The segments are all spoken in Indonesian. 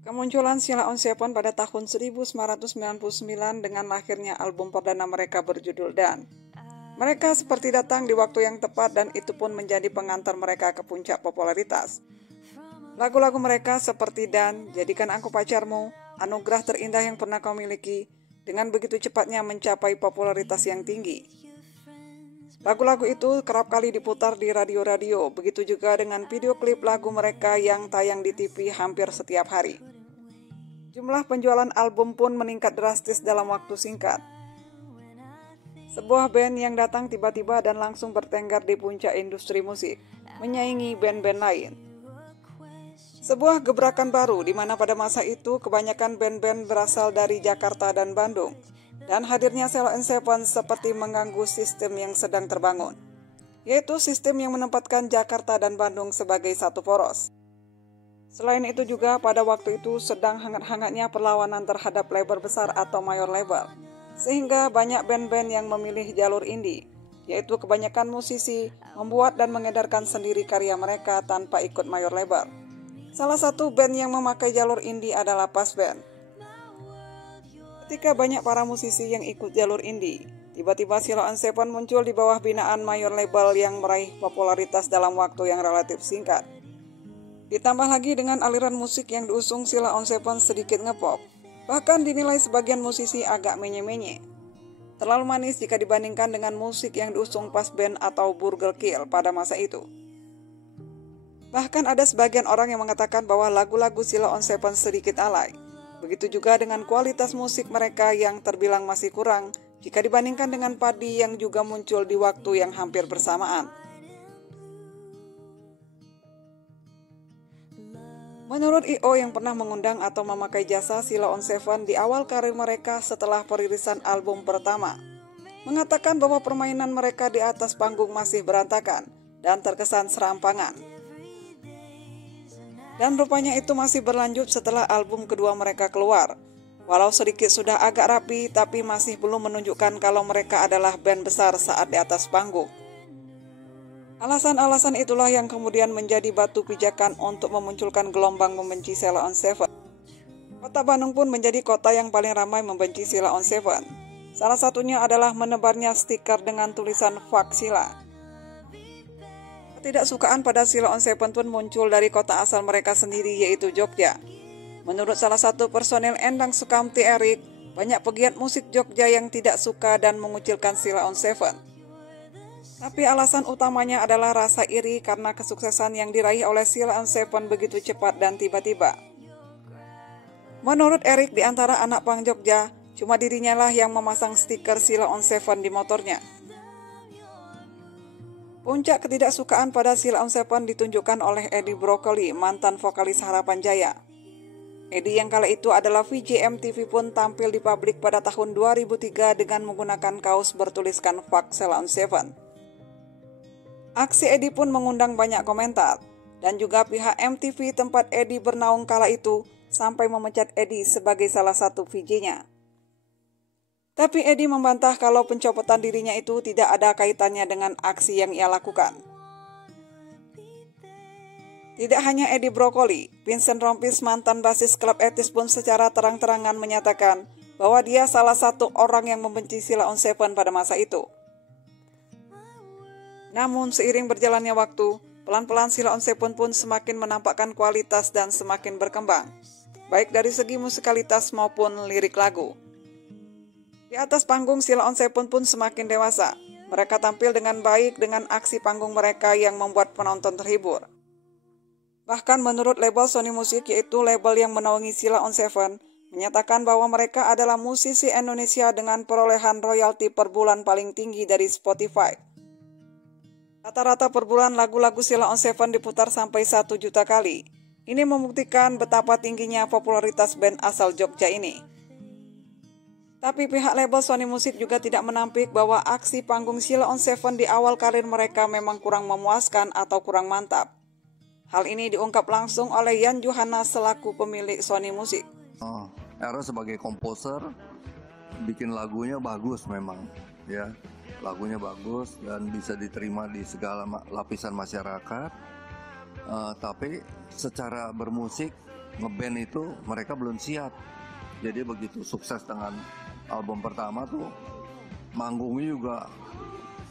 Kemunculan Sheila on Seven pada tahun 1999 dengan lahirnya album perdana mereka berjudul Dan. Mereka seperti datang di waktu yang tepat dan itu pun menjadi pengantar mereka ke puncak popularitas. Lagu-lagu mereka seperti Dan, Jadikan Aku Pacarmu, Anugerah Terindah Yang Pernah Kau Miliki, dengan begitu cepatnya mencapai popularitas yang tinggi. Lagu-lagu itu kerap kali diputar di radio-radio, begitu juga dengan video klip lagu mereka yang tayang di TV hampir setiap hari. Jumlah penjualan album pun meningkat drastis dalam waktu singkat. Sebuah band yang datang tiba-tiba dan langsung bertengger di puncak industri musik, menyaingi band-band lain. Sebuah gebrakan baru di mana pada masa itu kebanyakan band-band berasal dari Jakarta dan Bandung. Dan hadirnya Sheila on Seven seperti mengganggu sistem yang sedang terbangun, yaitu sistem yang menempatkan Jakarta dan Bandung sebagai satu poros. Selain itu juga pada waktu itu sedang hangat-hangatnya perlawanan terhadap label besar atau mayor label, sehingga banyak band-band yang memilih jalur indie, yaitu kebanyakan musisi membuat dan mengedarkan sendiri karya mereka tanpa ikut mayor label. Salah satu band yang memakai jalur indie adalah Pas Band. Ketika banyak para musisi yang ikut jalur indie, tiba-tiba Sheila on Seven muncul di bawah binaan mayor label yang meraih popularitas dalam waktu yang relatif singkat. Ditambah lagi dengan aliran musik yang diusung Sheila on Seven sedikit ngepop, bahkan dinilai sebagian musisi agak menye-menye. Terlalu manis jika dibandingkan dengan musik yang diusung Pas Band atau Burger Kill pada masa itu. Bahkan ada sebagian orang yang mengatakan bahwa lagu-lagu Sheila on Seven sedikit alay. Begitu juga dengan kualitas musik mereka yang terbilang masih kurang jika dibandingkan dengan Padi yang juga muncul di waktu yang hampir bersamaan. Menurut I.O. yang pernah mengundang atau memakai jasa Sheila on Seven di awal karir mereka setelah peririsan album pertama, mengatakan bahwa permainan mereka di atas panggung masih berantakan dan terkesan serampangan. Dan rupanya itu masih berlanjut setelah album kedua mereka keluar. Walau sedikit sudah agak rapi, tapi masih belum menunjukkan kalau mereka adalah band besar saat di atas panggung. Alasan-alasan itulah yang kemudian menjadi batu pijakan untuk memunculkan gelombang membenci Sheila on Seven. Kota Bandung pun menjadi kota yang paling ramai membenci Sheila on Seven. Salah satunya adalah menebarnya stiker dengan tulisan Fuck Sheila. Ketidaksukaan pada Sheila on Seven pun muncul dari kota asal mereka sendiri, yaitu Jogja. Menurut salah satu personil Endang Sukamti Erik, banyak pegiat musik Jogja yang tidak suka dan mengucilkan Sheila on Seven. Tapi alasan utamanya adalah rasa iri karena kesuksesan yang diraih oleh Sheila on Seven begitu cepat dan tiba-tiba. Menurut Erik, di antara anak pang Jogja, cuma dirinya lah yang memasang stiker Sheila on Seven di motornya. Puncak ketidaksukaan pada Sheila on Seven ditunjukkan oleh Edi Brokoli, mantan vokalis Harapan Jaya. Edi yang kala itu adalah VJ MTV pun tampil di publik pada tahun 2003 dengan menggunakan kaos bertuliskan Fuck Sheila on Seven. Aksi Edi pun mengundang banyak komentar, dan juga pihak MTV tempat Edi bernaung kala itu sampai memecat Edi sebagai salah satu VJ-nya. Tapi Edi membantah kalau pencopotan dirinya itu tidak ada kaitannya dengan aksi yang ia lakukan. Tidak hanya Edi Brokoli, Vincent Rompis, mantan basis klub Etis pun secara terang-terangan menyatakan bahwa dia salah satu orang yang membenci Sheila on Seven pada masa itu. Namun seiring berjalannya waktu, pelan-pelan Sheila on Seven pun semakin menampakkan kualitas dan semakin berkembang, baik dari segi musikalitas maupun lirik lagu. Di atas panggung Sheila on Seven pun semakin dewasa. Mereka tampil dengan baik dengan aksi panggung mereka yang membuat penonton terhibur. Bahkan menurut label Sony Music, yaitu label yang menaungi Sheila on Seven, menyatakan bahwa mereka adalah musisi Indonesia dengan perolehan royalti per bulan paling tinggi dari Spotify. Rata-rata per bulan lagu-lagu Sheila on Seven diputar sampai 1 juta kali. Ini membuktikan betapa tingginya popularitas band asal Jogja ini. Tapi pihak label Sony Music juga tidak menampik bahwa aksi panggung Sheila on Seven di awal karir mereka memang kurang memuaskan atau kurang mantap. Hal ini diungkap langsung oleh Yan Johanna selaku pemilik Sony Music. Era sebagai komposer bikin lagunya bagus memang, ya. Lagunya bagus dan bisa diterima di segala lapisan masyarakat. Tapi secara bermusik ngeband itu mereka belum siap. Jadi begitu sukses dengan album pertama tuh, manggungnya juga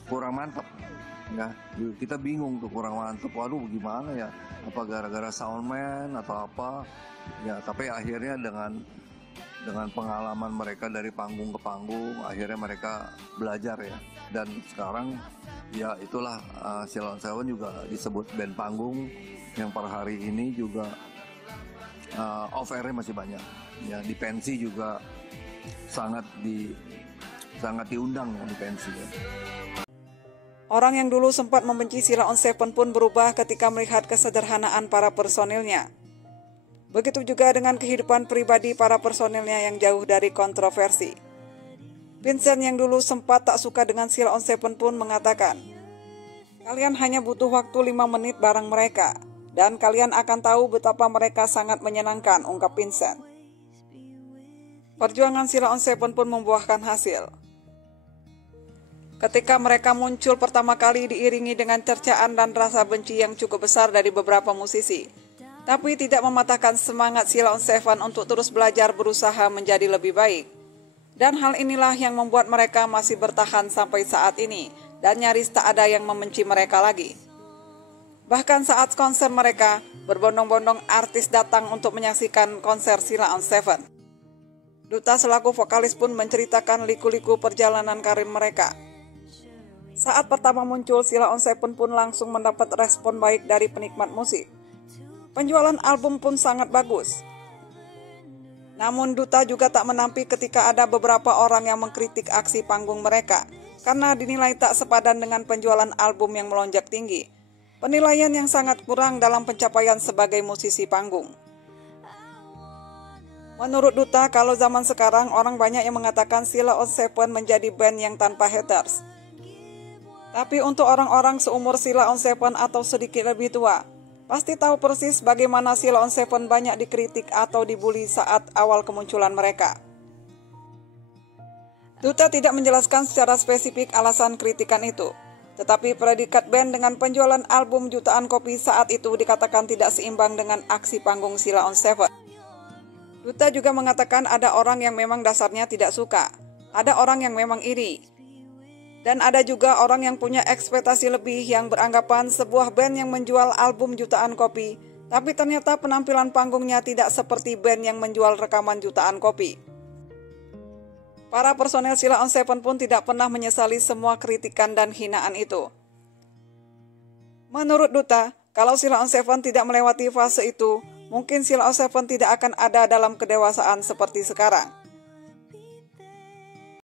kurang mantap. Ya, kita bingung tuh, kurang mantap. Waduh, gimana ya? Apa gara-gara soundman atau apa? Ya, tapi akhirnya dengan pengalaman mereka dari panggung ke panggung, akhirnya mereka belajar ya. Dan sekarang ya itulah Sheila on 7 juga disebut band panggung yang per hari ini juga off airnya masih banyak. Ya, di pensi juga sangat diundang ya di pensi ya. Orang yang dulu sempat membenci Sheila on 7 pun berubah ketika melihat kesederhanaan para personilnya. Begitu juga dengan kehidupan pribadi para personilnya yang jauh dari kontroversi. Vincent yang dulu sempat tak suka dengan Sheila on 7 pun mengatakan, "Kalian hanya butuh waktu 5 menit bareng mereka, dan kalian akan tahu betapa mereka sangat menyenangkan," ungkap Vincent. Perjuangan Sheila on 7 pun membuahkan hasil. Ketika mereka muncul pertama kali diiringi dengan cercaan dan rasa benci yang cukup besar dari beberapa musisi, tapi tidak mematahkan semangat Sheila on 7 untuk terus belajar berusaha menjadi lebih baik. Dan hal inilah yang membuat mereka masih bertahan sampai saat ini, dan nyaris tak ada yang membenci mereka lagi. Bahkan saat konser mereka, berbondong-bondong artis datang untuk menyaksikan konser Sheila on 7. Duta selaku vokalis pun menceritakan liku-liku perjalanan karir mereka. Saat pertama muncul, Sheila on 7 pun langsung mendapat respon baik dari penikmat musik. Penjualan album pun sangat bagus. Namun Duta juga tak menampik ketika ada beberapa orang yang mengkritik aksi panggung mereka, karena dinilai tak sepadan dengan penjualan album yang melonjak tinggi. Penilaian yang sangat kurang dalam pencapaian sebagai musisi panggung. Menurut Duta, kalau zaman sekarang orang banyak yang mengatakan Sheila on 7 menjadi band yang tanpa haters. Tapi untuk orang-orang seumur Sheila on 7 atau sedikit lebih tua, pasti tahu persis bagaimana Sheila on 7 banyak dikritik atau dibully saat awal kemunculan mereka. Duta tidak menjelaskan secara spesifik alasan kritikan itu, tetapi predikat band dengan penjualan album jutaan kopi saat itu dikatakan tidak seimbang dengan aksi panggung Sheila on 7. Duta juga mengatakan ada orang yang memang dasarnya tidak suka, ada orang yang memang iri, dan ada juga orang yang punya ekspektasi lebih yang beranggapan sebuah band yang menjual album jutaan kopi, tapi ternyata penampilan panggungnya tidak seperti band yang menjual rekaman jutaan kopi. Para personel Sheila on 7 pun tidak pernah menyesali semua kritikan dan hinaan itu. Menurut Duta, kalau Sheila on 7 tidak melewati fase itu, mungkin Sheila on 7 tidak akan ada dalam kedewasaan seperti sekarang.